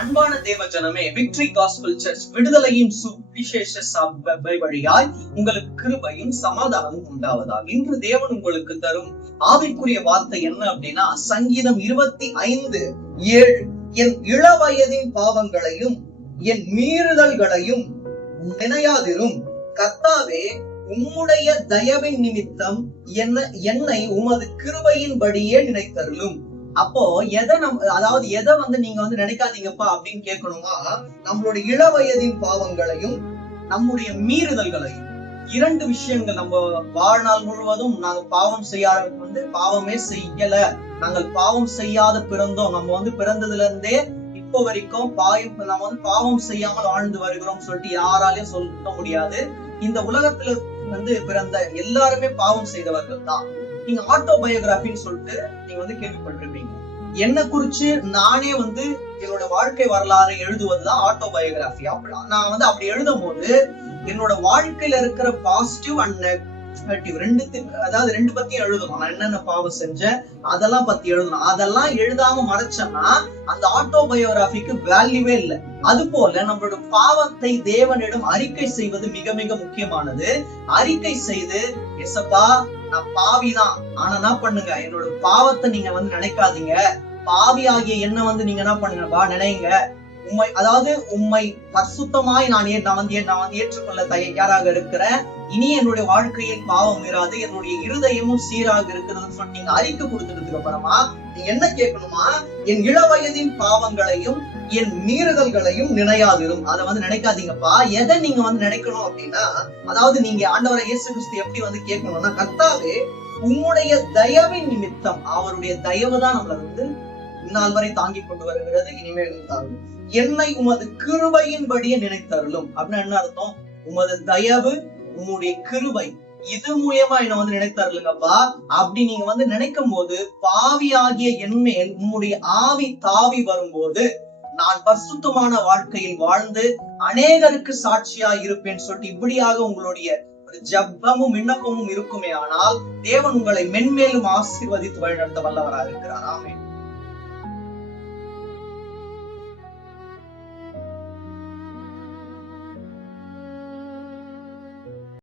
அன்பான தேவ ஜனமே, விக்டரி காஸ்பல் சர்ச் விடுதலையின் சுவிசேஷ சபை வழியாய் உங்களுக்கு கிருபையும் சமாதானமும் உண்டாவதாக. இன்று தேவன் உங்களுக்கு தரும் ஆவிக்குரிய வார்த்தை என்ன அப்படின்னா, சங்கீதம் 25:7, என் இளவயதின் பாவங்களையும் என் மீறுதல்களையும் நினையாதிரும். கர்த்தாவே, உம்முடைய தயவின் நிமித்தம் என்னை உமது கிருபையின்படியே நினைத்தருளும். அப்போ எதை எதை நீங்க நினைக்காதீங்கப்பா அப்படின்னு கேட்கணுமா? நம்மளுடைய இளவயதின் பாவங்களையும் நம்முடைய மீறுதல்களையும், இரண்டு விஷயங்கள். நம்ம வாழ்நாள் முழுவதும் நாங்க பாவம் செய்யாத பாவமே செய்யல, நாங்கள் பாவம் செய்யாத பிறந்தோம், நம்ம பிறந்ததுல இருந்தே இப்போ வரைக்கும் நம்ம பாவம் செய்யாமல் வாழ்ந்து வருகிறோம் சொல்லிட்டு யாராலையும் சொல்ல முடியாது. இந்த உலகத்துல பிறந்த எல்லாருமே பாவம் செய்தவர்கள் தான். நீங்க ஆட்டோபயோகிராபின்னு சொல்லிட்டு நீங்க கேள்விப்பட்டிருப்பீங்க. என்ன குறிச்சு நானே என்னோட வாழ்க்கை வரலாறு எழுதுவதுதான் ஆட்டோபயோகிராபி. நான் அப்படி எழுதும் போது என்னோட வாழ்க்கையில இருக்கிற பாசிட்டிவ் அண்ட் நெகட்டிவ் ரெண்டு பத்தியும் எழுதணும். நான் என்னென்ன பாவம் செஞ்சேன் அதெல்லாம் பத்தி எழுதணும். அதெல்லாம் எழுதாம மறைச்சேன்னா அந்த ஆட்டோபயோகிராபிக்கு வேல்யூவே இல்லை. அது போல நம்மளோட பாவத்தை தேவனிடம் அறிக்கை செய்வது மிக மிக முக்கியமானது. அறிக்கை செய்து, எசப்பா நான் பாவிதான், ஆனா என்ன பண்ணுங்க, என்னோட பாவத்தை நீங்க நினைக்காதீங்க, பாவி ஆகிய என்ன நீங்க என்ன பண்ணுங்கப்பா நினைங்க. உம்மை பரிசுத்தமாய் நான் ஏற்றுக்கொள்ள தயாராக இருக்கிறேன். இனி என்னுடைய வாழ்க்கையில் பாவம் இராது, என்னுடைய இருதயமும் சீராக இருக்கிறதுன்னு சொல்லி நீங்க அறிக்கை கொடுத்துட்டதுக்கு அப்புறமா நீங்க என்ன கேட்கணுமா? என் இளவயதின் பாவங்களையும் என் மீறுதல்களையும் நினையாதிரும். அதை நினைக்காதீங்கப்பா. எதை நீங்க நினைக்கணும் அப்படின்னா, நீங்க ஆண்டவரை இயேசு கிறிஸ்து எப்படி கேட்கணும்னா, கர்த்தாவே, உம்முடைய தயவின் நிமித்தம், அவருடைய தயவு தான் நம்மள இந்நாள் வரை தாங்கி கொண்டு வருகிறது, இனிமேல் தாங்கும். என்னை உமது கிருபையின்படியே நினைத்தருளும். அப்படின்னு என்ன அர்த்தம்? உமது தயவு, உம்முடைய கிருபை, இது மூலமா என்ன நினைத்தருளுங்கப்பா. அப்படி நீங்க நினைக்கும் போது பாவி ஆகிய என்மேல் உம்முடைய ஆவி தாவி வரும்போது நான் பரிசுத்தமான வாழ்க்கையில் வாழ்ந்து அநேகருக்கு சாட்சியா இருப்பேன்னு சொல்லிட்டு இப்படியாக உங்களுடைய ஜெபமும் விண்ணப்பமும் இருக்குமே ஆனால் தேவன் உங்களை மென்மேலும் ஆசீர்வதித்து வழிநடத்த வல்லவராக இருக்கிறார். ஆமென்.